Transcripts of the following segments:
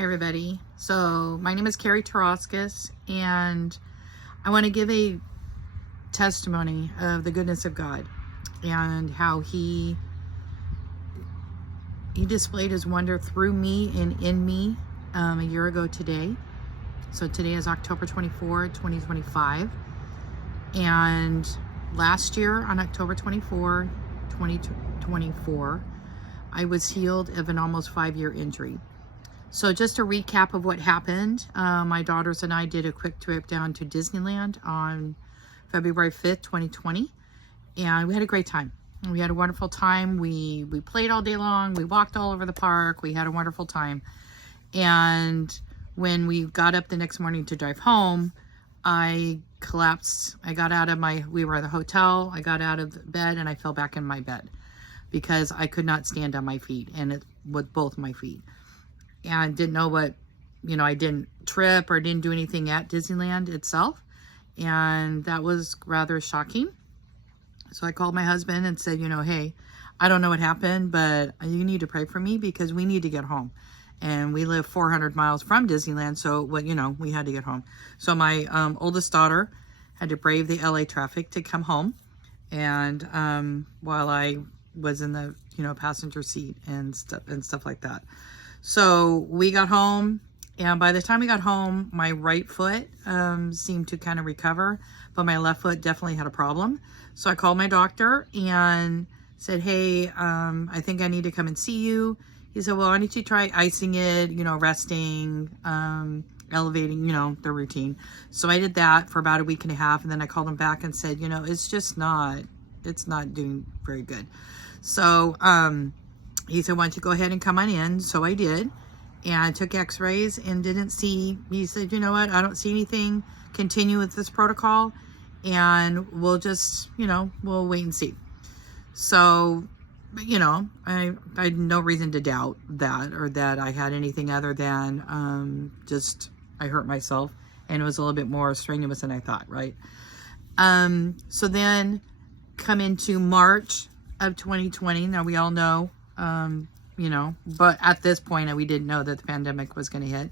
Hi everybody. So my name is Carrie Taraskis, and I want to give a testimony of the goodness of God and how he displayed his wonder through me and in me a year ago today. So today is October 24, 2025. And last year on October 24, 2024, I was healed of an almost 5-year injury. So just a recap of what happened. My daughters and I did a quick trip down to Disneyland on February 5th, 2020. And we had a great time. We had a wonderful time. We played all day long. We walked all over the park. We had a wonderful time. And when we got up the next morning to drive home, I collapsed. I got out of we were at the hotel. I got out of bed and I fell back in my bed because I could not stand on my feet, and with both my feet. And didn't know what, I didn't trip or didn't do anything at Disneyland itself. And that was rather shocking. So I called my husband and said, hey, I don't know what happened, but you need to pray for me because we need to get home. And we live 400 miles from Disneyland, so we had to get home. So my oldest daughter had to brave the LA traffic to come home. And while I was in the, passenger seat and stuff like that. So we got home, and by the time we got home, my right foot seemed to kind of recover, but my left foot definitely had a problem. So I called my doctor and said, hey, I think I need to come and see you. He said, well, why don't you try icing it, resting, elevating, the routine. So I did that for about a week and a half, and then I called him back and said, it's not doing very good. So he said, why don't you go ahead and come on in? So I did, and I took x-rays and didn't see. He said, you know what, I don't see anything. Continue with this protocol, and we'll just, we'll wait and see. So, I had no reason to doubt that, or that I had anything other than just I hurt myself, and it was a little bit more strenuous than I thought, right? So then come into March of 2020. Now we all know, but at this point we didn't know that the pandemic was going to hit.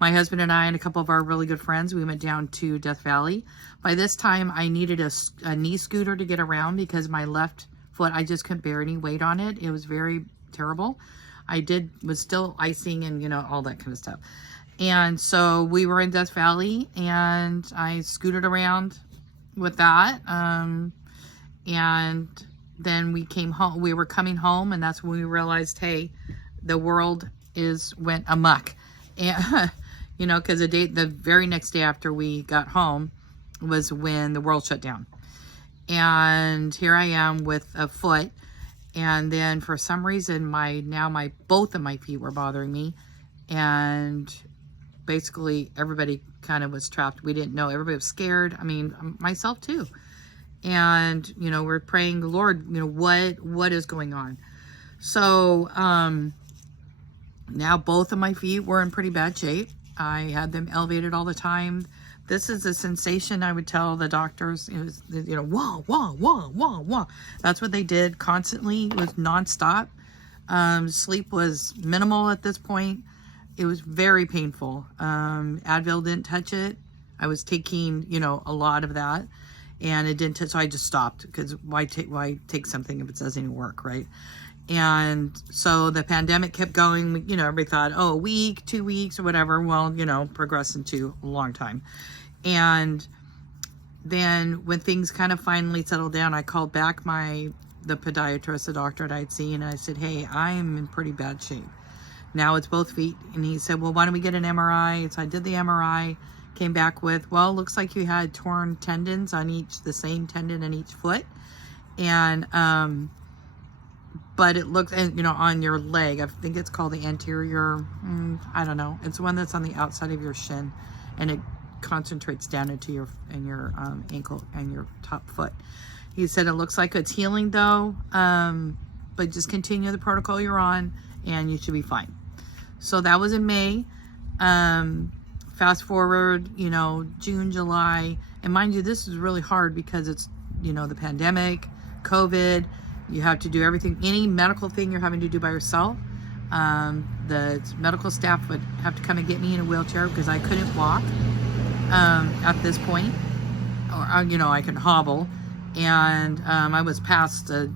My husband and I and a couple of our really good friends, we went down to Death Valley. By this time I needed a knee scooter to get around because my left foot, I just couldn't bear any weight on it. It was very terrible. Was still icing and, all that kind of stuff. And so we were in Death Valley and I scooted around with that. And then we came home, we were coming home, and that's when we realized, hey, the world went amok. And, because the very next day after we got home was when the world shut down. And here I am with a foot, and then for some reason both of my feet were bothering me, and basically everybody kind of was trapped. We didn't know. Everybody was scared. I mean, myself too. And we're praying, Lord, what is going on? So now both of my feet were in pretty bad shape. I had them elevated all the time. This is a sensation I would tell the doctors. It was, wah, wah, wah, wah, wah. That's what they did constantly. It was nonstop. Sleep was minimal at this point. It was very painful. Advil didn't touch it. I was taking, a lot of that, and it didn't touch, so I just stopped, because why take something if it doesn't even work, right? And so the pandemic kept going. Everybody thought, oh, a week, 2 weeks, or whatever. Well, progressed into a long time. And then when things kind of finally settled down, I called back the podiatrist, the doctor that I'd seen, and I said, hey, I'm in pretty bad shape. Now it's both feet. And he said, well, why don't we get an MRI? So I did the MRI, came back with, well, looks like you had torn tendons on the same tendon in each foot. And, but it looks, on your leg, I think it's called the anterior, I don't know. It's one that's on the outside of your shin, and it concentrates down into your ankle and your top foot. He said, it looks like it's healing though, but just continue the protocol you're on and you should be fine. So that was in May. Fast forward, June, July, and mind you, this is really hard because it's, the pandemic, COVID. You have to do everything, any medical thing you're having to do by yourself. the medical staff would have to come and get me in a wheelchair because I couldn't walk at this point, or you know, I can hobble, and I was past the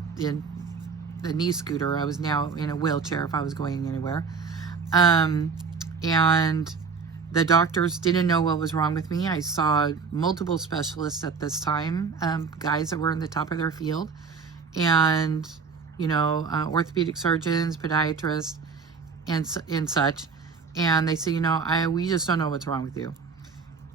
knee scooter. I was now in a wheelchair if I was going anywhere, and the doctors didn't know what was wrong with me. I saw multiple specialists at this time, guys that were in the top of their field, and you know, orthopedic surgeons, podiatrists, and such. And they say, you know, we just don't know what's wrong with you.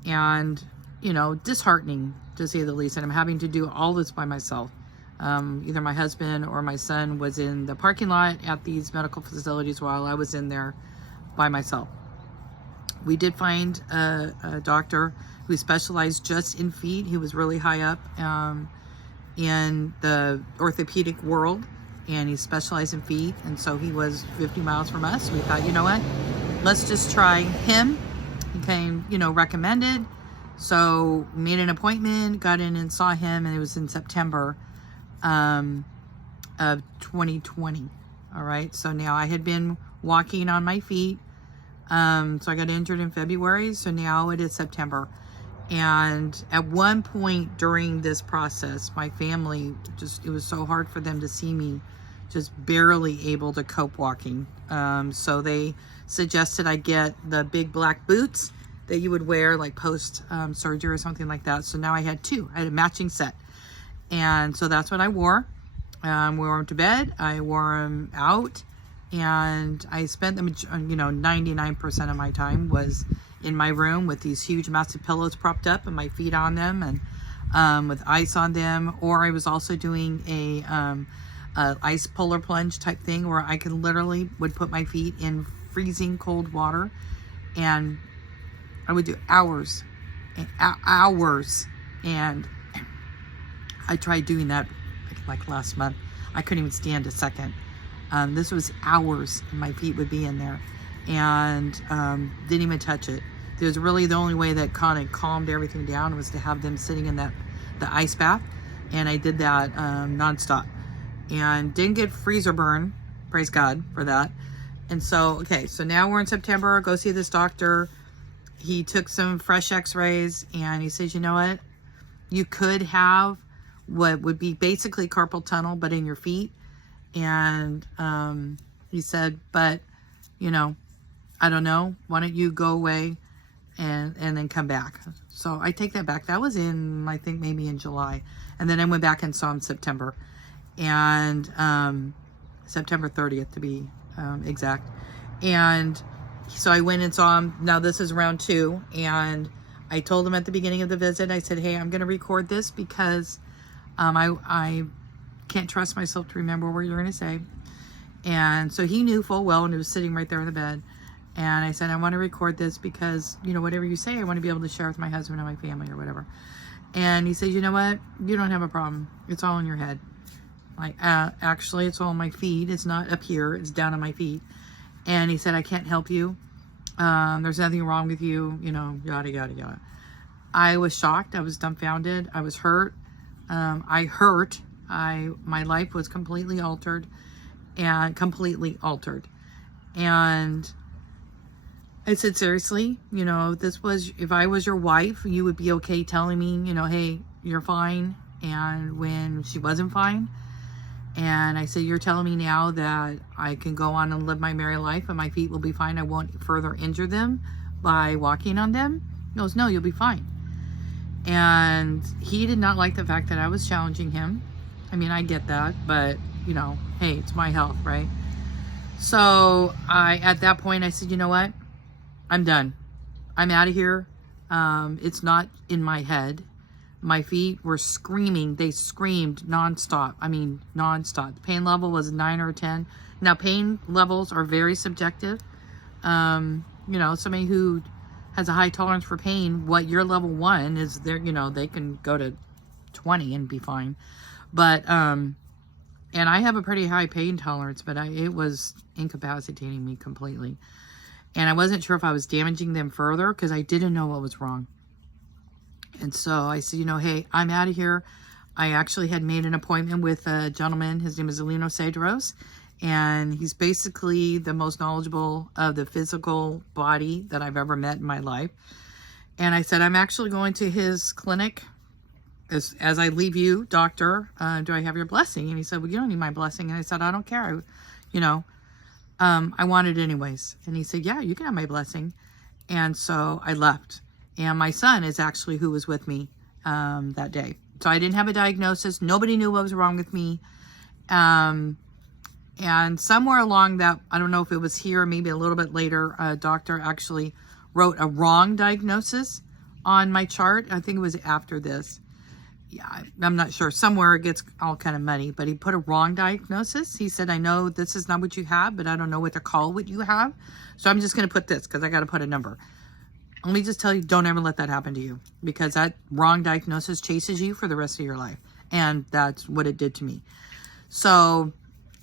And, you know, disheartening to say the least. And I'm having to do all this by myself. Either my husband or my son was in the parking lot at these medical facilities while I was in there by myself. We did find a doctor who specialized just in feet. He was really high up in the orthopedic world, and he specialized in feet, and so he was 50 miles from us. We thought, you know what, let's just try him. He came, you know, recommended, so made an appointment, got in and saw him, and it was in September of 2020. All right, so now I had been walking on my feet, so I got injured in February, so now it is September. And at one point during this process, my family it was so hard for them to see me just barely able to cope walking. So they suggested I get the big black boots that you would wear like post surgery or something like that. So now I had two. I had a matching set. And so that's what I wore. We wore them to bed. I wore them out. And I spent them, you know, 99% of my time was in my room with these huge massive pillows propped up and my feet on them, and with ice on them. Or I was also doing a ice polar plunge type thing where I could literally would put my feet in freezing cold water, and I would do hours and hours. And I tried doing that like last month. I couldn't even stand a second. This was hours and my feet would be in there, and didn't even touch it. It was really the only way that kind of calmed everything down was to have them sitting in the ice bath, and I did that nonstop, and didn't get freezer burn. Praise God for that. And so, okay, so now we're in September. Go see this doctor. He took some fresh x-rays, and he says, you know what? You could have what would be basically carpal tunnel, but in your feet. And he said, but, you know, I don't know. Why don't you go away and then come back? So I take that back. That was in, I think, maybe in July. And then I went back and saw him September. And September 30th to be exact. And so I went and saw him. Now this is round 2. And I told him at the beginning of the visit, I said, hey, I'm going to record this because I can't trust myself to remember what you're going to say. And so he knew full well, and he was sitting right there in the bed. And I said, I want to record this because, you know, whatever you say, I want to be able to share with my husband and my family or whatever. And he said, you know what? You don't have a problem. It's all in your head. Like, actually, it's all on my feet. It's not up here. It's down on my feet. And he said, I can't help you. There's nothing wrong with you, you know, yada, yada, yada. I was shocked. I was dumbfounded. I was hurt. My life was completely altered. And I said, seriously, you know, if I was your wife, you would be okay telling me, you know, hey, you're fine. And when she wasn't fine, and I said, you're telling me now that I can go on and live my merry life and my feet will be fine. I won't further injure them by walking on them. He goes, no, you'll be fine. And he did not like the fact that I was challenging him. I mean, I get that, but you know, hey, it's my health, right? So at that point, I said, you know what? I'm done. I'm out of here. It's not in my head. My feet were screaming. They screamed nonstop. I mean, nonstop. The pain level was 9 or 10. Now, pain levels are very subjective. You know, somebody who has a high tolerance for pain, what your level 1 is, there, you know, they can go to 20 and be fine. But, and I have a pretty high pain tolerance, but it was incapacitating me completely. And I wasn't sure if I was damaging them further because I didn't know what was wrong. And so I said, you know, hey, I'm out of here. I actually had made an appointment with a gentleman. His name is Alino Cedros. And he's basically the most knowledgeable of the physical body that I've ever met in my life. And I said, I'm actually going to his clinic. As I leave you, doctor, do I have your blessing? And he said, well, you don't need my blessing. And I said, I don't care. I want it anyways. And he said, yeah, you can have my blessing. And so I left. And my son is actually who was with me that day. So I didn't have a diagnosis. Nobody knew what was wrong with me. And somewhere along that, I don't know if it was here or maybe a little bit later, a doctor actually wrote a wrong diagnosis on my chart. I think it was after this. Yeah, I'm not sure. Somewhere it gets all kind of muddy, but he put a wrong diagnosis. He said, I know this is not what you have, but I don't know what to call what you have. So I'm just going to put this because I got to put a number. Let me just tell you, don't ever let that happen to you, because that wrong diagnosis chases you for the rest of your life. And that's what it did to me. So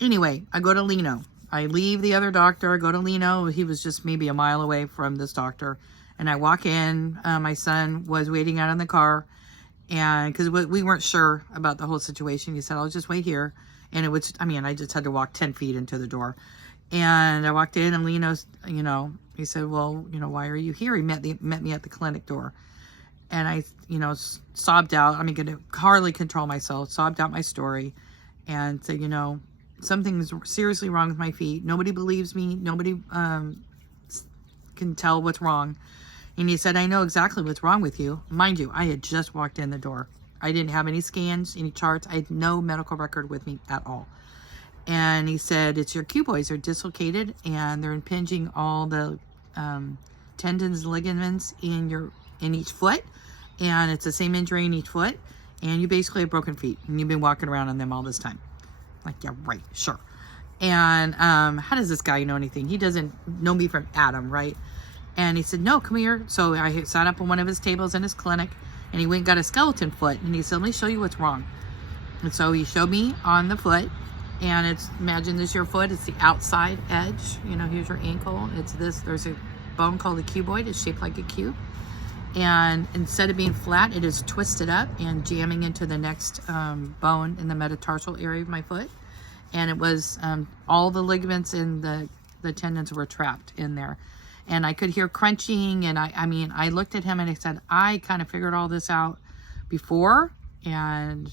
anyway, I go to Leno. I leave the other doctor, I go to Leno. He was just maybe a mile away from this doctor. And I walk in, my son was waiting out in the car. And because we weren't sure about the whole situation, he said, I'll just wait here. And it was, I just had to walk 10 feet into the door. And I walked in, and Leno's, he said, well, why are you here? He met me at the clinic door. And I, sobbed out. Could hardly control myself, sobbed out my story and said, something's seriously wrong with my feet. Nobody believes me. Nobody can tell what's wrong. And he said, I know exactly what's wrong with you. Mind you, I had just walked in the door. I didn't have any scans, any charts. I had no medical record with me at all. And he said, it's your cuboids are dislocated and they're impinging all the tendons and ligaments in each foot. And it's the same injury in each foot. And you basically have broken feet. And you've been walking around on them all this time. Like, yeah, right, sure. And how does this guy know anything? He doesn't know me from Adam, right? And he said, no, come here. So I sat up on one of his tables in his clinic, and he went and got a skeleton foot. And he said, let me show you what's wrong. And so he showed me on the foot. And imagine this your foot. It's the outside edge. Here's your ankle. It's this. There's a bone called the cuboid. It's shaped like a cube. And instead of being flat, it is twisted up and jamming into the next bone in the metatarsal area of my foot. And it was all the ligaments and the tendons were trapped in there. And I could hear crunching. And I looked at him and I said, I kind of figured all this out before, and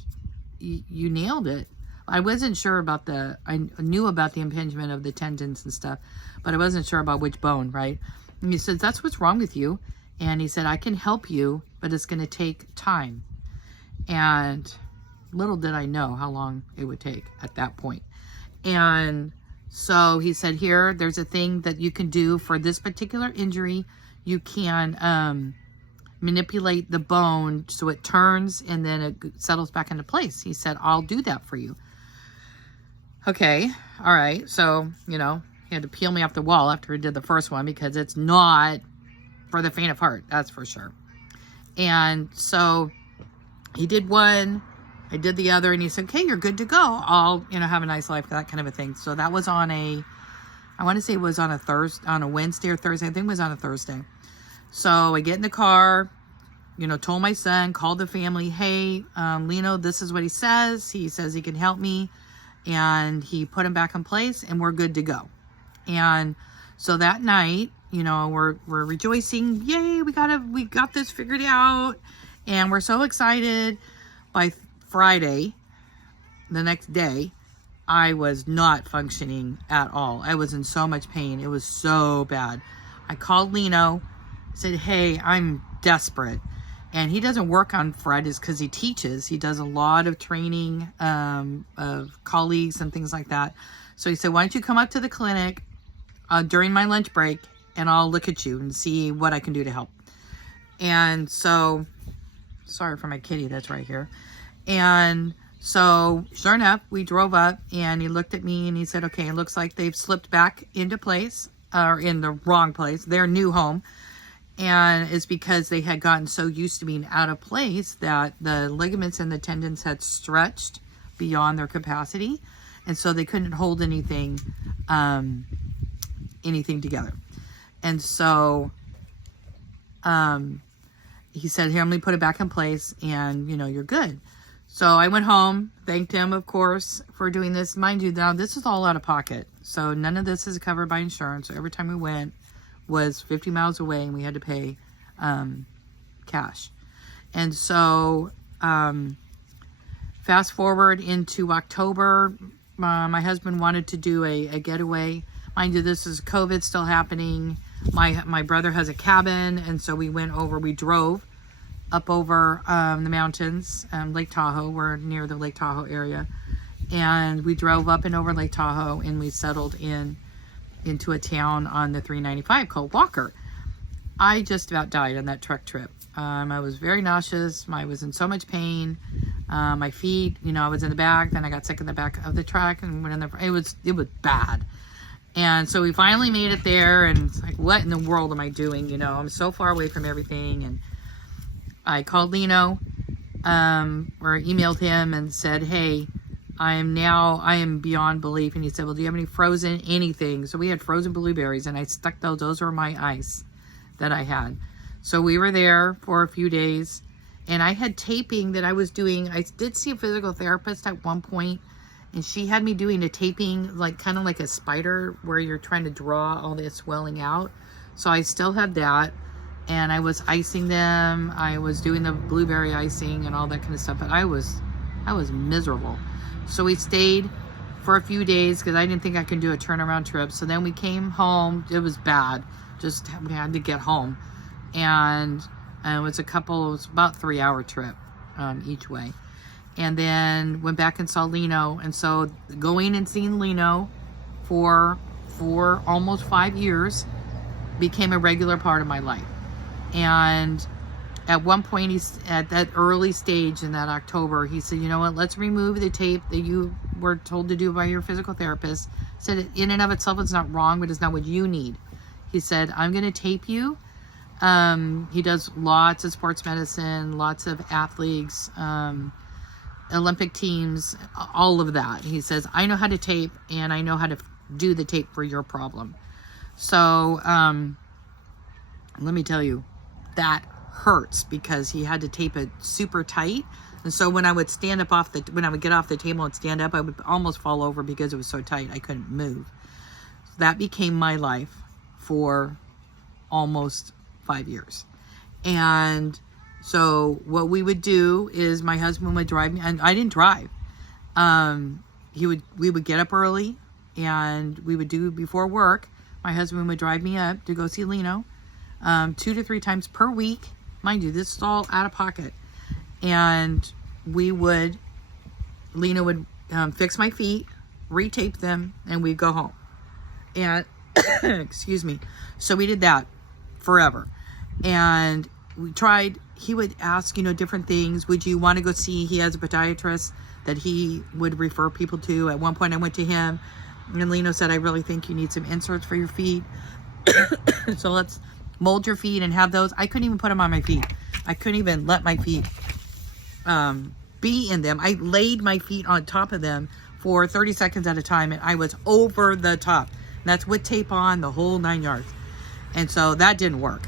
you nailed it. I wasn't sure about I knew about the impingement of the tendons and stuff, but I wasn't sure about which bone, right? And he said, that's what's wrong with you. And he said, I can help you, but it's going to take time. And little did I know how long it would take at that point. And so he said, here, there's a thing that you can do for this particular injury. You can manipulate the bone so it turns and then it settles back into place. He said, I'll do that for you. Okay, all right. So, he had to peel me off the wall after he did the first one, because it's not for the faint of heart, that's for sure. And so he did one, I did the other, and he said, okay, you're good to go. I'll, have a nice life, that kind of a thing. So that was on I want to say it was on a Wednesday or Thursday. I think it was on a Thursday. So I get in the car, told my son, called the family, hey, Leno, this is what he says. He says he can help me. And he put him back in place, and we're good to go. And so that night, we're rejoicing. Yay, we got this figured out. And we're so excited. By Friday, the next day, I was not functioning at all. I was in so much pain. It was so bad. I called Leno, said, hey, I'm desperate. And he doesn't work on Fridays because he teaches. He does a lot of training of colleagues and things like that. So he said, why don't you come up to the clinic during my lunch break, and I'll look at you and see what I can do to help. And so, sorry for my kitty that's right here. And so, sure enough, we drove up, and he looked at me and he said, okay, it looks like they've slipped back into place, or in the wrong place, their new home. And it's because they had gotten so used to being out of place that the ligaments and the tendons had stretched beyond their capacity. And so they couldn't hold anything together. And so he said, here, let me put it back in place, and, you're good. So I went home, thanked him, of course, for doing this. Mind you, now this is all out of pocket. So none of this is covered by insurance. So every time we went was 50 miles away and we had to pay cash. And so fast forward into October, my husband wanted to do a getaway. Mind you, this is COVID still happening. My brother has a cabin, and so we drove up over the mountains, Lake Tahoe. We're near the Lake Tahoe area. And we drove up and over Lake Tahoe, and we settled into a town on the 395 called Walker. I just about died on that truck trip. I was very nauseous. I was in so much pain. My feet, I was in the back. Then I got sick in the back of the truck and went in the. It was bad. And so we finally made it there, and it's like, what in the world am I doing? I'm so far away from everything. And I called Lino, or emailed him and said, hey, I am beyond belief. And he said, well, do you have any frozen anything? So we had frozen blueberries, and I stuck those were my ice that I had. So we were there for a few days, and I had taping that I was doing. I did see a physical therapist at one point, and she had me doing a taping, like kind of like a spider, where you're trying to draw all the swelling out. So I still had that, and I was icing them. I was doing the blueberry icing and all that kind of stuff, but I was miserable. So we stayed for a few days because I didn't think I could do a turnaround trip. So then we came home. It was bad. We had to get home, and it was about 3-hour trip each way. And then went back and saw Lino. And so going and seeing Lino for almost 5 years became a regular part of my life. And at one point, at that early stage in that October, he said, you know what, let's remove the tape that you were told to do by your physical therapist. Said in and of itself, it's not wrong, but it's not what you need. He said, I'm going to tape you. He does lots of sports medicine, lots of athletes, Olympic teams, all of that. He says, I know how to tape, and I know how to do the tape for your problem. So let me tell you, that hurts because he had to tape it super tight. And so when I would when I would get off the table and stand up, I would almost fall over because it was so tight I couldn't move. So that became my life for almost 5 years. And so what we would do is my husband would drive me, and I didn't drive. We would get up early, and we would do before work. My husband would drive me up to go see Lino 2 to 3 times per week. Mind you, this is all out of pocket. And Lino would fix my feet, retape them, and we'd go home. And excuse me. So we did that forever. And we tried, he would ask, different things. Would you want to go see, he has a podiatrist that he would refer people to. At one point I went to him, and Lino said, I really think you need some inserts for your feet. So let's mold your feet and have those. I couldn't even put them on my feet. I couldn't even let my feet be in them. I laid my feet on top of them for 30 seconds at a time, and I was over the top. And that's with tape on, the whole 9 yards. And so that didn't work.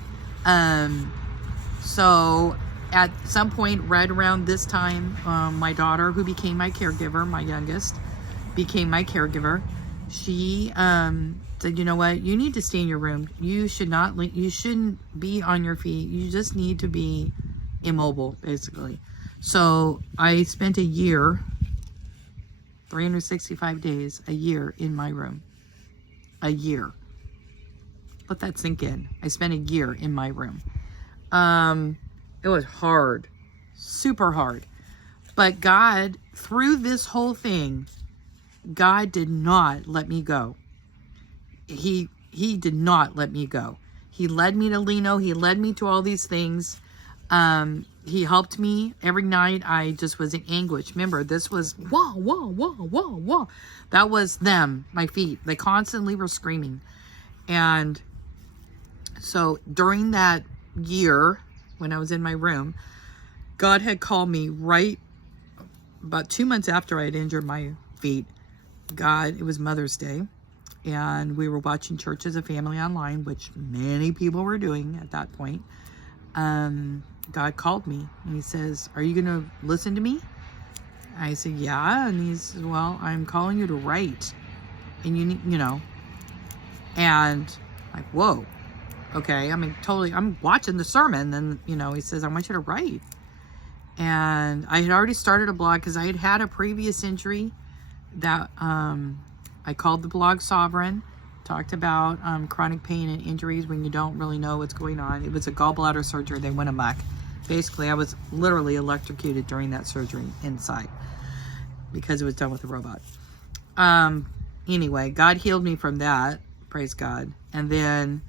So at some point right around this time, my daughter, who became my caregiver, my youngest, became my caregiver. She said, you know what, you need to stay in your room. You shouldn't be on your feet. You just need to be immobile, basically. So I spent a year, 365 days, a year in my room. A year. Let that sink in. I spent a year in my room. It was hard, super hard. But God, through this whole thing, God did not let me go. He did not let me go. He led me to Lino. He led me to all these things. He helped me every night. I just was in anguish. Remember, this was wah, wah, wah, wah, wah. That was them, my feet. They constantly were screaming. And so during that year, when I was in my room, God had called me right about 2 months after I had injured my feet. It was Mother's Day, and we were watching church as a family online, which many people were doing at that point. God called me, and he says, are you going to listen to me? I said, yeah. And he says, well, I'm calling you to write. And you need, and like, whoa, okay. I mean, totally, I'm watching the sermon. And, he says, I want you to write. And I had already started a blog because I had had a previous injury that I called the blog Sovereign. Talked about chronic pain and injuries when you don't really know what's going on. It was a gallbladder surgery. They went amok. Basically, I was literally electrocuted during that surgery inside because it was done with a robot. Anyway, God healed me from that. Praise God. And then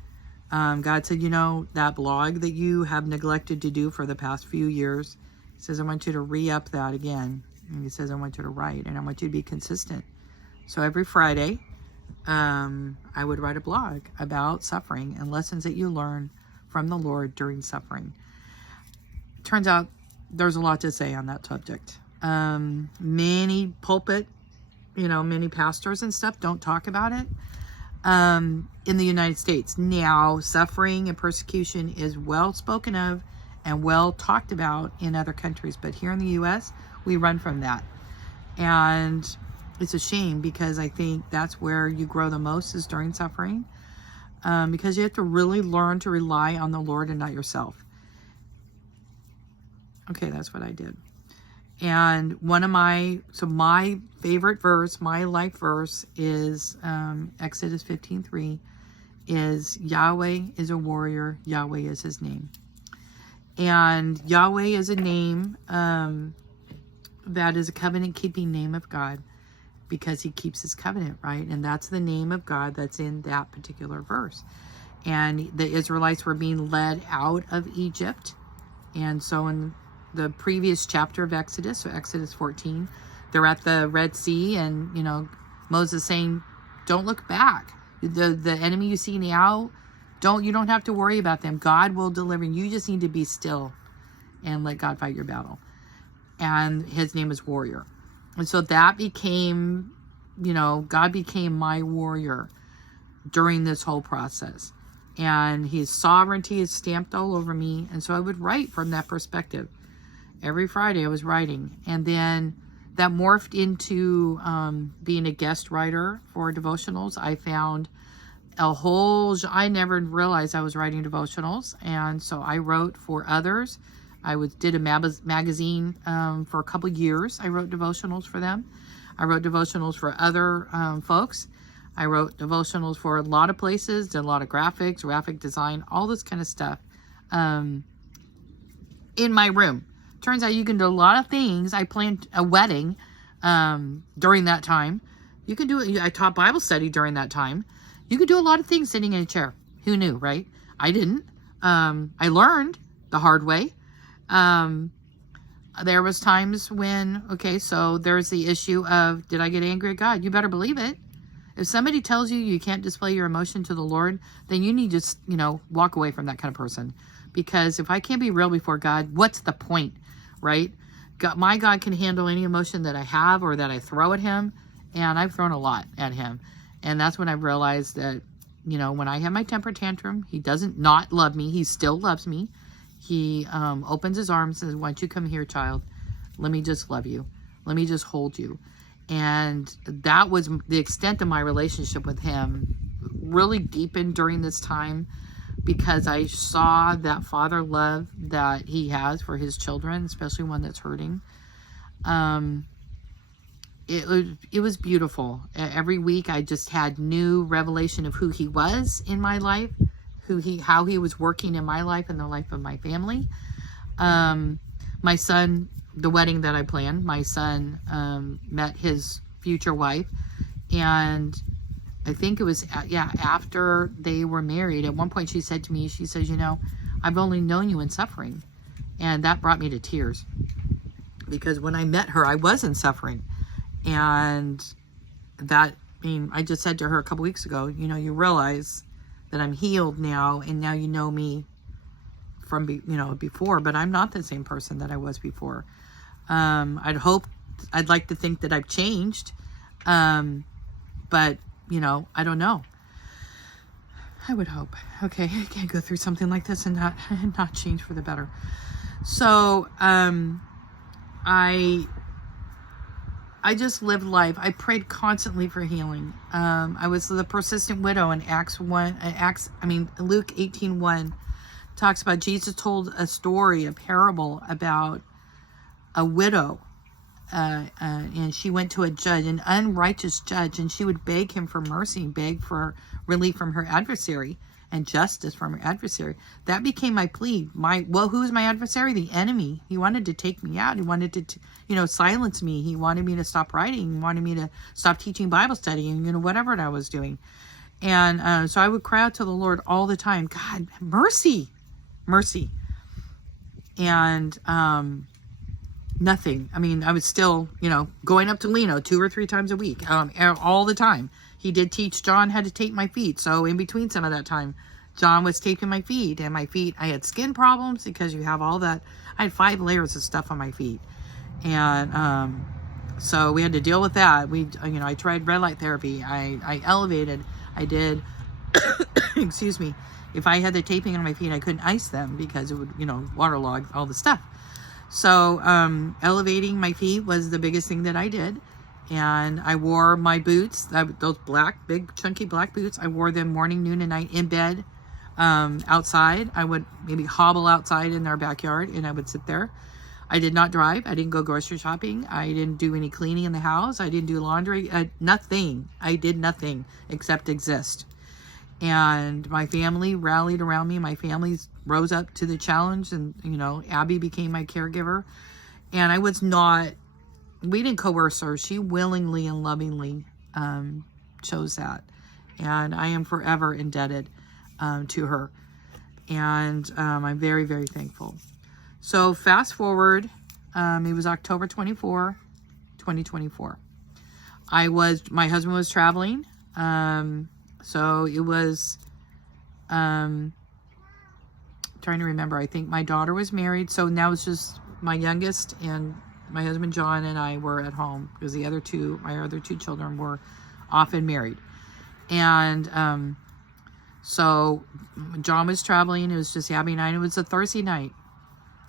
God said, that blog that you have neglected to do for the past few years, he says, I want you to re-up that again. And he says, I want you to write, and I want you to be consistent. So every Friday, I would write a blog about suffering and lessons that you learn from the Lord during suffering. Turns out there's a lot to say on that subject. Many pulpit, many pastors and stuff don't talk about it in the United States. Now, suffering and persecution is well spoken of and well talked about in other countries. But here in the U.S., we run from that. And it's a shame because I think that's where you grow the most is during suffering. Because you have to really learn to rely on the Lord and not yourself. Okay, that's what I did. And my favorite verse, my life verse is Exodus 15:3, is Yahweh is a warrior, Yahweh is his name. And Yahweh is a name that is a covenant-keeping name of God because he keeps his covenant, right? And that's the name of God that's in that particular verse. And the Israelites were being led out of Egypt. And so in the previous chapter of Exodus, so Exodus 14, they're at the Red Sea, and Moses saying, don't look back. The enemy you see now, you don't have to worry about them. God will deliver. You just need to be still and let God fight your battle. And his name is warrior. And so that became, God became my warrior during this whole process. And his sovereignty is stamped all over me. And so I would write from that perspective. Every Friday I was writing. And then that morphed into being a guest writer for devotionals. I found I never realized I was writing devotionals. And so I wrote for others. I did a magazine for a couple years. I wrote devotionals for them. I wrote devotionals for other folks. I wrote devotionals for a lot of places, did a lot of graphics, graphic design, all this kind of stuff in my room. Turns out you can do a lot of things. I planned a wedding during that time. You can do it. I taught Bible study during that time. You could do a lot of things sitting in a chair. Who knew, right? I didn't. I learned the hard way. There was times when, so there's the issue of, did I get angry at God? You better believe it. If somebody tells you can't display your emotion to the Lord, then you need to, walk away from that kind of person. Because if I can't be real before God, what's the point, right? My God can handle any emotion that I have or that I throw at him. And I've thrown a lot at him. And that's when I realized that, when I have my temper tantrum, he doesn't not love me. He still loves me. He opens his arms and says, why don't you come here, child? Let me just love you. Let me just hold you. And that was the extent of my relationship with him, really deepened during this time because I saw that father love that he has for his children, especially one that's hurting. It was beautiful. Every week I just had new revelation of who he was in my life, how he was working in my life and the life of my family. My son, the wedding that I planned, my son met his future wife, and I think it was after they were married. At one point she said to me, she says, I've only known you in suffering. And that brought me to tears because when I met her, I wasn't suffering. And I just said to her a couple weeks ago, you realize that I'm healed now, and now you know me from before, but I'm not the same person that I was before. I'd like to think that I've changed, but I don't know. I would hope. Okay, I can't go through something like this and not change for the better. So I I just lived life. I prayed constantly for healing. I was the persistent widow in Luke 18:1 talks about Jesus told a story, a parable about a widow. And she went to a judge, an unrighteous judge, and she would beg him for mercy, beg for relief from her adversary and justice from her adversary. That became my plea. Who's my adversary? The enemy. He wanted to take me out. He wanted to, silence me. He wanted me to stop writing. He wanted me to stop teaching Bible study and, whatever I was doing. And so I would cry out to the Lord all the time, God, mercy, mercy. And nothing. I mean, I was still, going up to Leno 2 or 3 times a week, all the time. He did teach John how to tape my feet. So in between some of that time, John was taping my feet, and my feet, I had skin problems because you have all that. I had 5 layers of stuff on my feet. And so we had to deal with that. I tried red light therapy. I elevated. I did, excuse me. If I had the taping on my feet, I couldn't ice them because it would, waterlog all the stuff. So elevating my feet was the biggest thing that I did. And I wore my boots, those black, big, chunky black boots. I wore them morning, noon, and night in bed, outside. I would maybe hobble outside in our backyard, and I would sit there. I did not drive. I didn't go grocery shopping. I didn't do any cleaning in the house. I didn't do laundry. Nothing. I did nothing except exist. And my family rallied around me. My family rose up to the challenge, and, Abby became my caregiver. And I was not, we didn't coerce her. She willingly and lovingly chose that. And I am forever indebted to her. And I'm very, very thankful. So fast forward, it was October 24, 2024. My husband was traveling. So it was, trying to remember, I think my daughter was married. So now it's just my youngest, and my husband John and I were at home because my other two children were off and married. And so John was traveling. It was just Abby and I. And it was a Thursday night.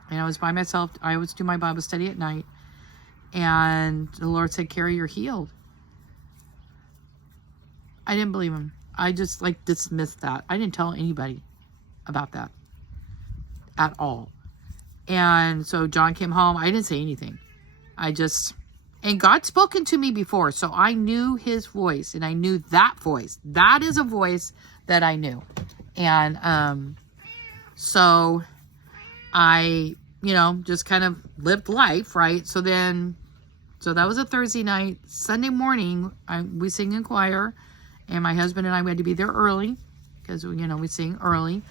And I was by myself. I always do my Bible study at night. And the Lord said, Carrie, you're healed. I didn't believe him. I just dismissed that. I didn't tell anybody about that at all. And so John came home. I didn't say anything. And God's spoken to me before. So I knew his voice, and I knew that voice. That is a voice that I knew. And so I, just kind of lived life, right? So that was a Thursday night. Sunday morning, we sing in choir. And my husband and I had to be there early because, we sing early.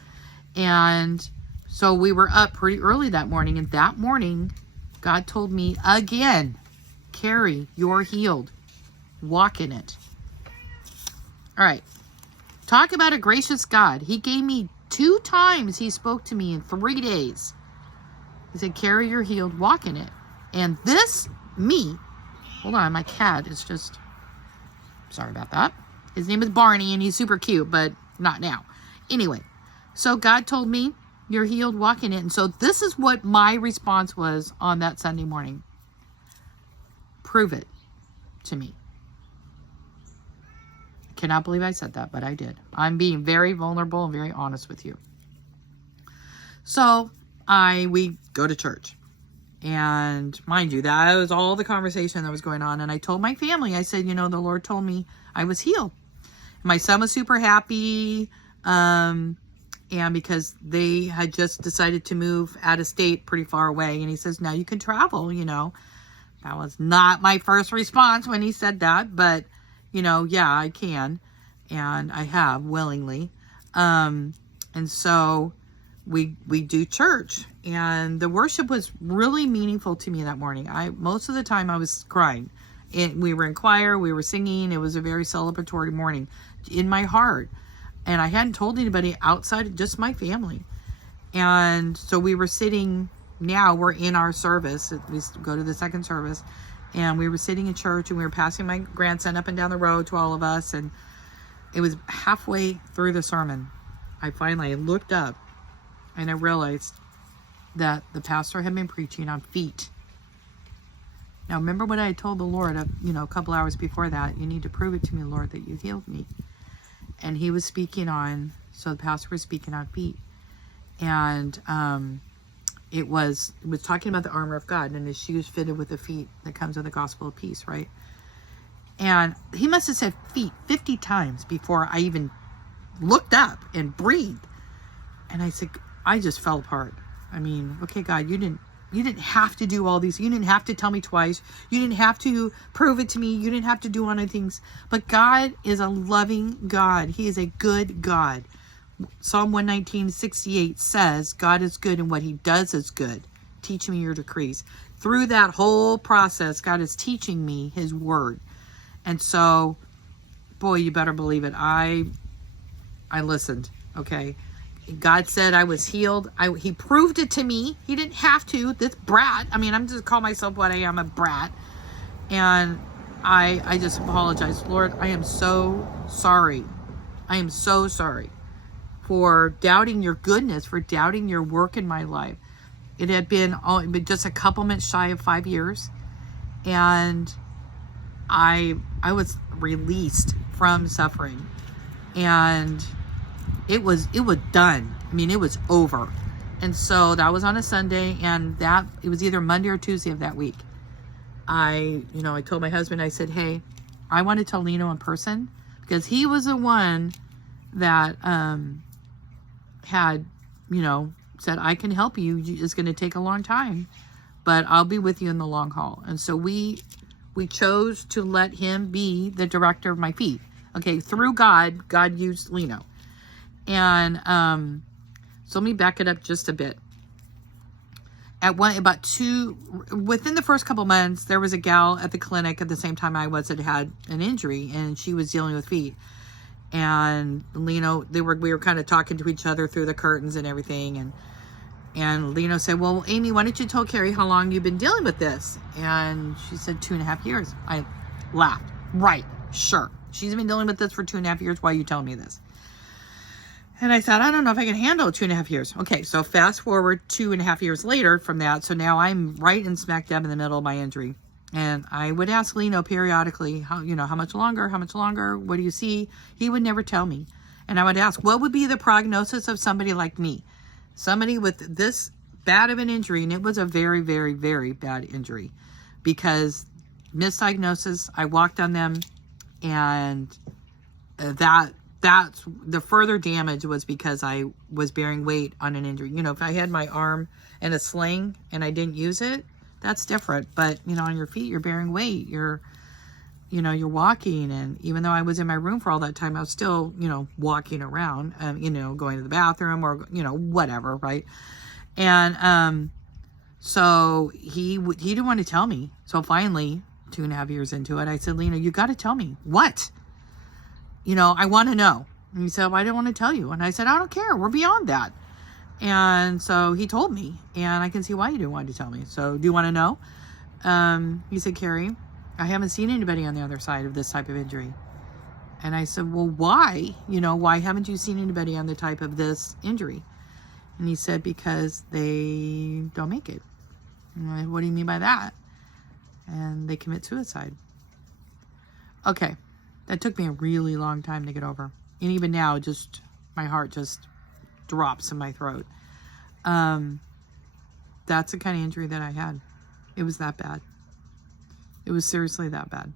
And so we were up pretty early that morning. And that morning, God told me again, Carrie, you're healed. Walk in it. All right. Talk about a gracious God. He gave me 2 times he spoke to me in 3 days. He said, Carrie, you're healed. Walk in it. And hold on, my cat is just, sorry about that. His name is Barney, and he's super cute, but not now. Anyway, so God told me, you're healed, walk in it. And so this is what my response was on that Sunday morning. Prove it to me. I cannot believe I said that, but I did. I'm being very vulnerable and very honest with you. So we go to church. And mind you, that was all the conversation that was going on. And I told my family, I said, the Lord told me I was healed. My son was super happy, and because they had just decided to move out of state pretty far away, and he says, now you can travel, That was not my first response when he said that, but, yeah, I can, and I have willingly. And so we do church, and the worship was really meaningful to me that morning. Most of the time I was crying. We were in choir, we were singing. It was a very celebratory morning in my heart. And I hadn't told anybody outside of just my family. And so we were sitting, now we're in our service. We go to the second service. And we were sitting in church, and we were passing my grandson up and down the road to all of us. And it was halfway through the sermon. I finally looked up, and I realized that the pastor had been preaching on feet. Now, remember what I had told the Lord, a couple hours before that, you need to prove it to me, Lord, that you healed me. And he was speaking on, so the pastor was speaking on feet. And it was talking about the armor of God and his shoes fitted with the feet that comes with the gospel of peace, right? And he must have said feet 50 times before I even looked up and breathed. And I said, I just fell apart. I mean, okay, God, you didn't have to do all these. You didn't have to tell me twice. You didn't have to prove it to me. You didn't have to do all the things. But God is a loving God. He is a good God. Psalm 119:68 says, God is good and what he does is good. Teach me your decrees. Through that whole process, God is teaching me his word. And so, boy, you better believe it. I listened, okay? God said I was healed. He proved it to me. He didn't have to. This brat. I mean, I'm just call myself what I am, a brat. And I just apologize. Lord, I am so sorry. I am so sorry for doubting your goodness, for doubting your work in my life. It had been just a couple months shy of 5 years. And I was released from suffering. And it was done. I mean, it was over. And so that was on a Sunday, and it was either Monday or Tuesday of that week. I told my husband, I said, hey, I want to tell Lino in person, because he was the one that had, said, I can help you. It's going to take a long time, but I'll be with you in the long haul. And so we chose to let him be the director of my feet. Okay, through God used Lino. And so let me back it up just a bit. Within the first couple months, there was a gal at the clinic at the same time I was that had an injury, and she was dealing with feet. And Lino, we were kind of talking to each other through the curtains and everything. And Lino said, well, Amy, why don't you tell Carrie how long you've been dealing with this? And she said 2.5 years. I laughed. Right. Sure. She's been dealing with this for 2.5 years. Why are you telling me this? And I thought, I don't know if I can handle 2.5 years. Okay, so fast forward 2.5 years later from that. So now I'm right in smack dab in the middle of my injury. And I would ask Lino periodically, how much longer? How much longer? What do you see? He would never tell me. And I would ask, what would be the prognosis of somebody like me? Somebody with this bad of an injury. And it was a very, very, very bad injury. Because misdiagnosis, I walked on them. And that's the further damage was because I was bearing weight on an injury. If I had my arm in a sling and I didn't use it, that's different. But, on your feet, you're bearing weight. You're walking. And even though I was in my room for all that time, I was still, walking around, going to the bathroom or, whatever. Right. And, so he didn't want to tell me. So finally, 2.5 years into it, I said, Lena, you got to tell me. What? I want to know. And he said, well, I didn't want to tell you. And I said, I don't care. We're beyond that. And so he told me, and I can see why you didn't want to tell me. So do you want to know? He said, Carrie, I haven't seen anybody on the other side of this type of injury. And I said, well, why? Why haven't you seen anybody on the type of this injury? And he said, because they don't make it. And I'm like, what do you mean by that? And they commit suicide. Okay. That took me a really long time to get over. And even now, my heart just drops in my throat. That's the kind of injury that I had. It was that bad. It was seriously that bad.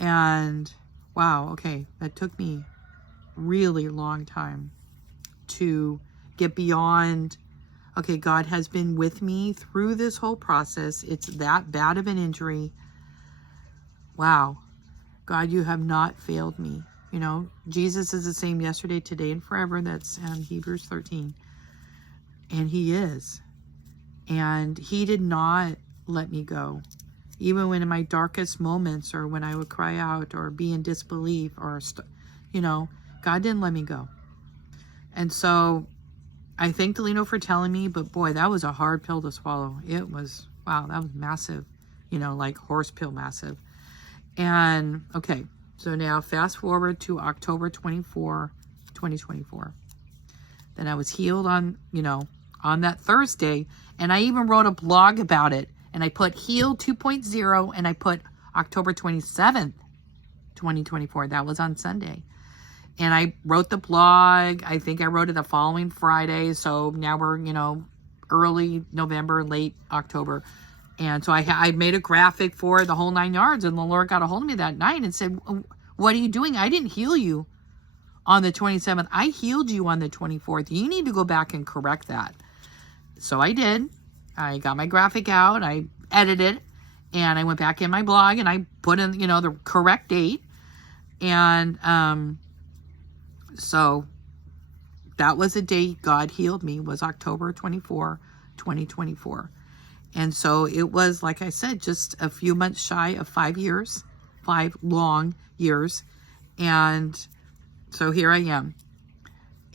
And wow, okay, that took me really long time to get beyond, okay, God has been with me through this whole process. It's that bad of an injury. Wow. God, you have not failed me. Jesus is the same yesterday, today, and forever. That's Hebrews 13. And he is. And he did not let me go. Even when in my darkest moments, or when I would cry out or be in disbelief, or, God didn't let me go. And so I thank Delino for telling me, but boy, that was a hard pill to swallow. It was, wow, that was massive, like horse pill massive. And okay, so now fast forward to October 24, 2024. Then I was healed on that Thursday, and I even wrote a blog about it and I put heal 2.0, and I put October 27th, 2024. That was on Sunday. And I wrote the blog. I think I wrote it the following Friday. So now we're, early November, late October. And so I made a graphic for the whole 9 yards. And the Lord got a hold of me that night and said, what are you doing? I didn't heal you on the 27th. I healed you on the 24th. You need to go back and correct that. So I did. I got my graphic out. I edited it. And I went back in my blog and I put in, the correct date. And so that was the date God healed me, was October 24, 2024. And so it was, like I said, just a few months shy of 5 years, 5 long years. And so here I am.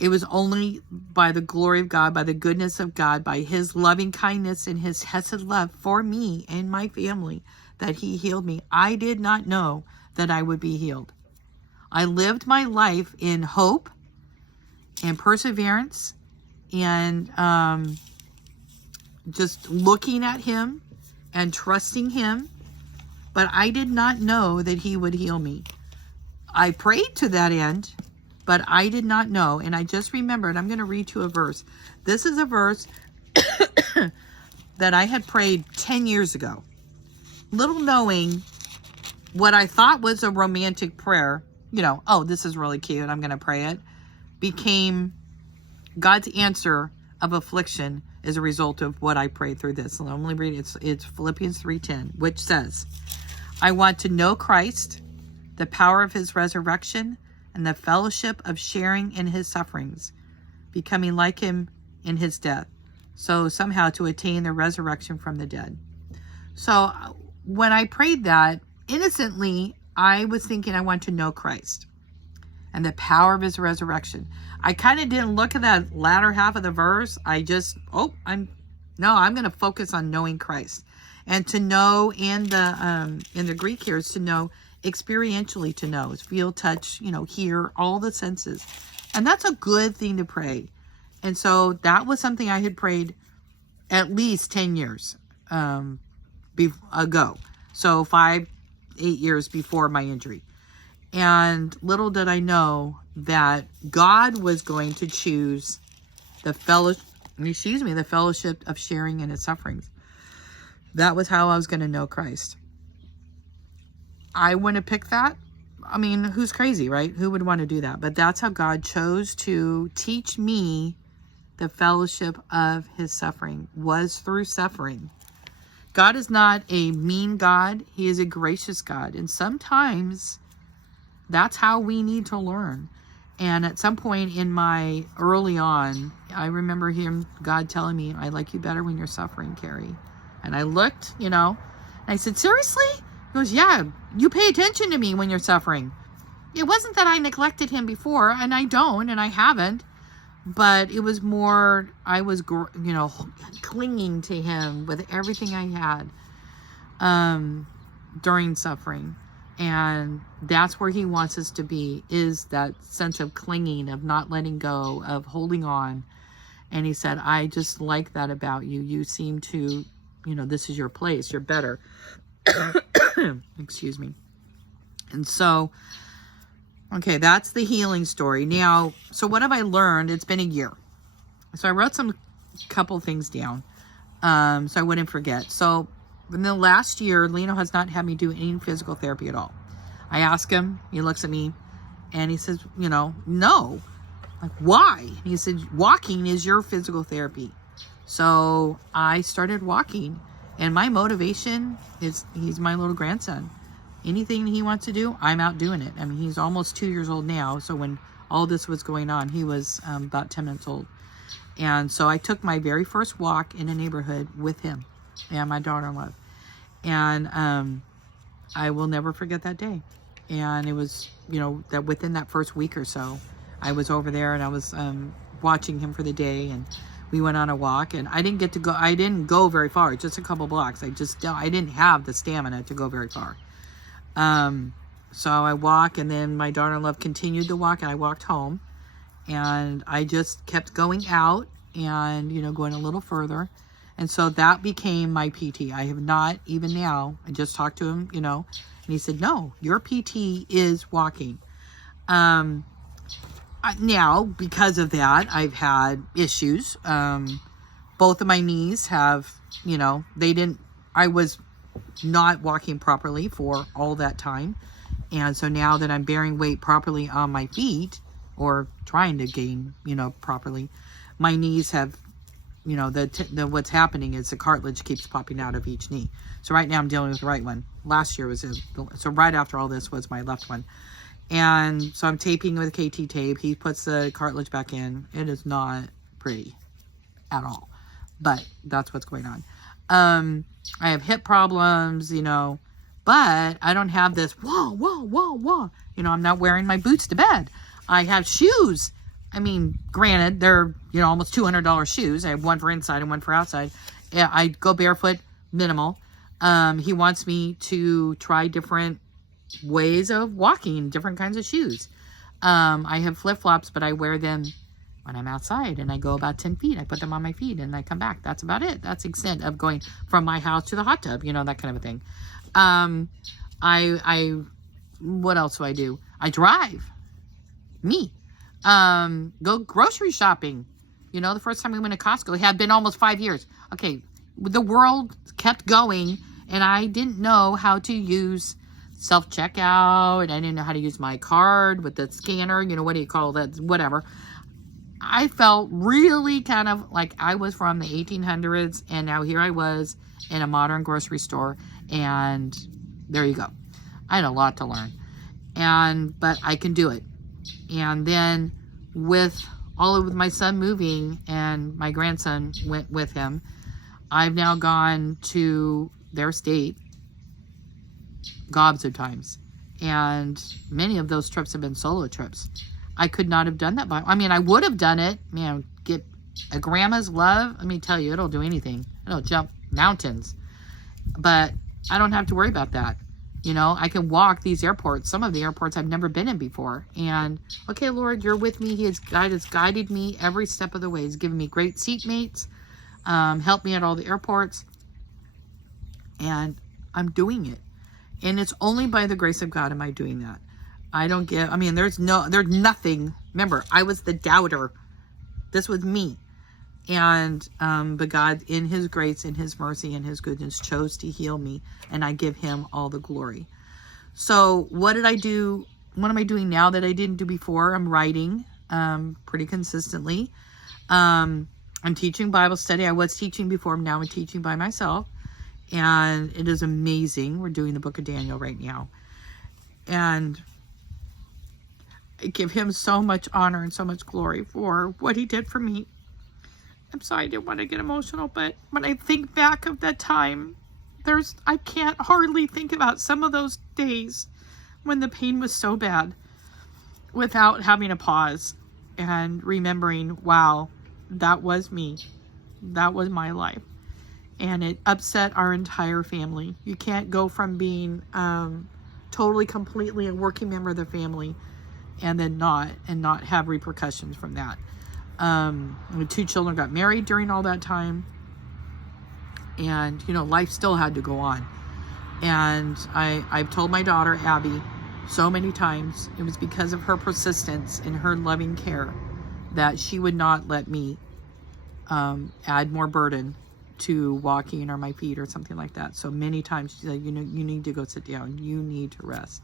It was only by the glory of God, by the goodness of God, by his loving kindness and his hesed love for me and my family that he healed me. I did not know that I would be healed. I lived my life in hope and perseverance and just looking at him and trusting him. But I did not know that he would heal me. I prayed to that end, but I did not know. And I just remembered, I'm going to read you a verse. This is a verse that I had prayed 10 years ago. Little knowing what I thought was a romantic prayer, oh, this is really cute, I'm going to pray it, became God's answer of affliction as a result of what I prayed through this. So let me read it. It's Philippians 3:10, which says, I want to know Christ, the power of his resurrection, and the fellowship of sharing in his sufferings, becoming like him in his death, so somehow to attain the resurrection from the dead. So when I prayed that, innocently, I was thinking I want to know Christ and the power of his resurrection. I kind of didn't look at that latter half of the verse. I just, I'm going to focus on knowing Christ. And to know in the Greek here is to know experientially, to know is feel, touch, hear, all the senses. And that's a good thing to pray. And so that was something I had prayed at least 10 years ago. So 5-8 years before my injury. And little did I know that God was going to choose the fellowship of sharing in his sufferings. That was how I was going to know Christ. I wouldn't have picked that. I mean, who's crazy, right? Who would want to do that? But that's how God chose to teach me the fellowship of his suffering, was through suffering. God is not a mean God. He is a gracious God. And sometimes that's how we need to learn. And at some point in my early on, I remember God telling me, I like you better when you're suffering, Carrie. And I looked, and I said, seriously? He goes, yeah, you pay attention to me when you're suffering. It wasn't that I neglected him before, and I don't, and I haven't. But it was more, I was, clinging to him with everything I had during suffering. And that's where he wants us to be, is that sense of clinging, of not letting go, of holding on. And he said, I just like that about you. You seem to, this is your place. You're better. Excuse me. And so, okay, that's the healing story. Now, so what have I learned? It's been a year. So I wrote couple things down so I wouldn't forget. So in the last year, Lino has not had me do any physical therapy at all. I ask him, he looks at me, and he says, no. Like, why? He said, walking is your physical therapy. So I started walking, and my motivation is he's my little grandson. Anything he wants to do, I'm out doing it. I mean, he's almost 2 years old now. So when all this was going on, he was about 10 months old. And so I took my very first walk in a neighborhood with him and my daughter-in-law. And I will never forget that day. And it was, that within that first week or so, I was over there and I was watching him for the day, and we went on a walk. And I didn't go very far, just a couple blocks. I didn't have the stamina to go very far. So I walk, and then my daughter-in-law continued to walk, and I walked home, and I just kept going out and, going a little further. And so that became my PT. I have not, even now, I just talked to him, and he said, no, your PT is walking. Now, because of that, I've had issues. Both of my knees have, I was not walking properly for all that time. And so now that I'm bearing weight properly on my feet, or trying to gain, properly, my knees have, what's happening is the cartilage keeps popping out of each knee. So right now I'm dealing with the right one. Last year so right after all this was my left one. And so I'm taping with KT tape. He puts the cartilage back in. It is not pretty at all, but that's what's going on. I have hip problems, but I don't have this, whoa. I'm not wearing my boots to bed. I have shoes. I mean, granted, they're, almost $200 shoes. I have one for inside and one for outside. Yeah, I go barefoot, minimal. He wants me to try different ways of walking, different kinds of shoes. I have flip-flops, but I wear them when I'm outside, and I go about 10 feet. I put them on my feet and I come back. That's about it. That's the extent of going from my house to the hot tub, that kind of a thing. What else do I do? I drive. Me. Go grocery shopping. The first time we went to Costco, it had been almost 5 years. Okay, the world kept going, and I didn't know how to use self-checkout. I didn't know how to use my card with the scanner. What do you call that? Whatever. I felt really kind of like I was from the 1800s, and now here I was in a modern grocery store, and there you go. I had a lot to learn, but I can do it. And then with my son moving and my grandson went with him, I've now gone to their state gobs of times, and many of those trips have been solo trips. I could not have done that I would have done it, get a grandma's love. Let me tell you, it'll do anything. It'll jump mountains, but I don't have to worry about that. I can walk these airports, some of the airports I've never been in before. And okay, Lord, you're with me. He has guided me every step of the way. He's given me great seatmates, helped me at all the airports, and I'm doing it. And it's only by the grace of God am I doing that. There's nothing. Remember, I was the doubter. This was me. And, but God, in his grace, in his mercy, and his goodness, chose to heal me, and I give him all the glory. So what did I do? What am I doing now that I didn't do before? I'm writing, pretty consistently. I'm teaching Bible study. I was teaching before. Now I'm teaching by myself, and it is amazing. We're doing the book of Daniel right now, and I give him so much honor and so much glory for what he did for me. I'm sorry, I didn't want to get emotional, but when I think back of that time, I can't hardly think about some of those days when the pain was so bad without having a pause and remembering, wow, that was me. That was my life. And it upset our entire family. You can't go from being totally, completely a working member of the family and then not have repercussions from that. My 2 children got married during all that time, and life still had to go on. And I've told my daughter Abby so many times, it was because of her persistence and her loving care that she would not let me add more burden to walking or my feet or something like that. So many times she said, you need to go sit down, you need to rest.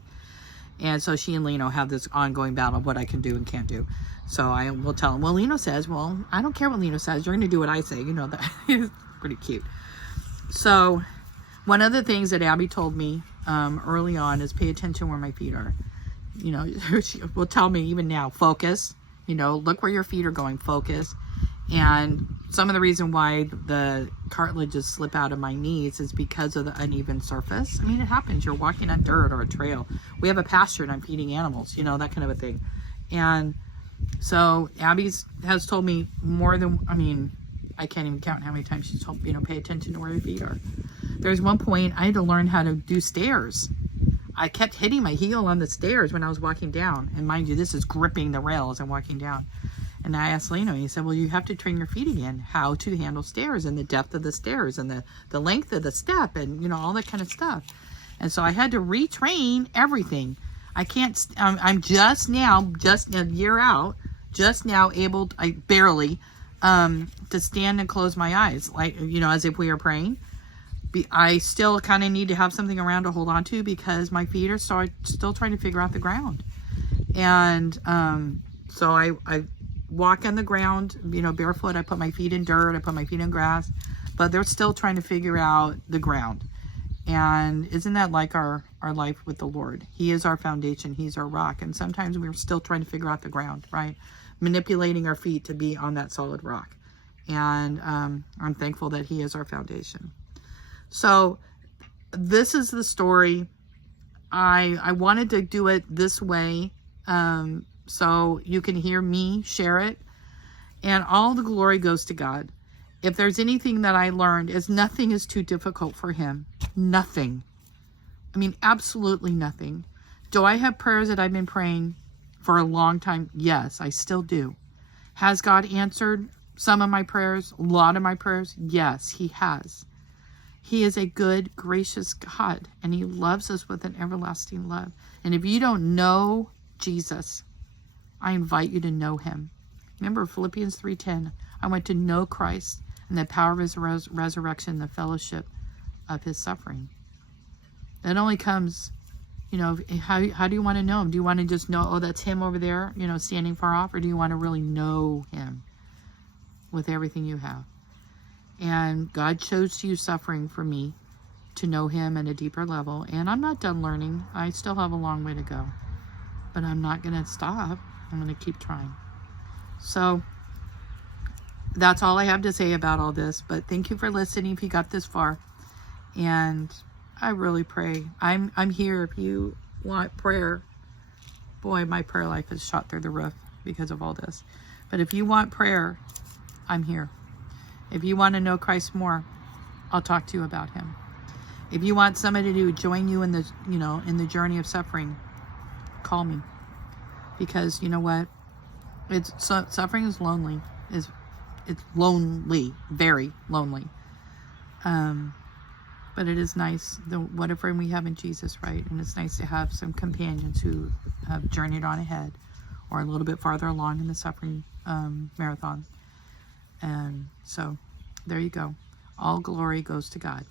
And so she and Lino have this ongoing battle of what I can do and can't do. So I will tell him, well, Lino says, well, I don't care what Lino says. You're going to do what I say. That is pretty cute. So one of the things that Abby told me early on is pay attention where my feet are. She will tell me even now, focus, look where your feet are going, focus. And some of the reason why the cartilages slip out of my knees is because of the uneven surface. It happens. You're walking on dirt or a trail. We have a pasture and I'm feeding animals, that kind of a thing. And so Abby has told me more than, I can't even count how many times she's told me, pay attention to where your feet are. There's one point I had to learn how to do stairs. I kept hitting my heel on the stairs when I was walking down. And mind you, this is gripping the rail as I'm walking down. And I asked Leno, he said, well, you have to train your feet again, how to handle stairs and the depth of the stairs and the length of the step and, you know, all that kind of stuff. And so I had to retrain everything. I can't, I'm just a year out, just now able, barely, to stand and close my eyes, like, you know, as if we are praying. I still kind of need to have something around to hold on to because my feet are still trying to figure out the ground. And so I walk on the ground, you know, barefoot. I put my feet in dirt. I put my feet in grass. But they're still trying to figure out the ground. And isn't that like our life with the Lord? He is our foundation. He's our rock. And sometimes we're still trying to figure out the ground, right? Manipulating our feet to be on that solid rock. And I'm thankful that He is our foundation. So this is the story. I wanted to do it this way so you can hear me share it. And all the glory goes to God. If there's anything that I learned is nothing is too difficult for Him. Nothing. I mean, absolutely nothing. Do I have prayers that I've been praying for a long time? Yes, I still do. Has God answered some of my prayers? A lot of my prayers? Yes, He has. He is a good, gracious God, and He loves us with an everlasting love. And if you don't know Jesus, I invite you to know Him. Remember Philippians 3:10. I want to know Christ and the power of His resurrection, the fellowship of His suffering. That only comes, you know, how do you want to know Him? Do you want to just know, oh, that's Him over there, you know, standing far off? Or do you want to really know Him with everything you have? And God chose to use suffering for me to know Him at a deeper level. And I'm not done learning. I still have a long way to go. But I'm not going to stop. I'm going to keep trying. So that's all I have to say about all this. But thank you for listening if you got this far. And I really pray. I'm here if you want prayer. Boy, my prayer life has shot through the roof because of all this. But if you want prayer, I'm here. If you want to know Christ more, I'll talk to you about Him. If you want somebody to join you in the, you know, in the journey of suffering, call me. Because you know what? Suffering is lonely. It's lonely, very lonely. But it is nice, what a friend we have in Jesus, right? And it's nice to have some companions who have journeyed on ahead or a little bit farther along in the suffering marathon. And so there you go. All glory goes to God.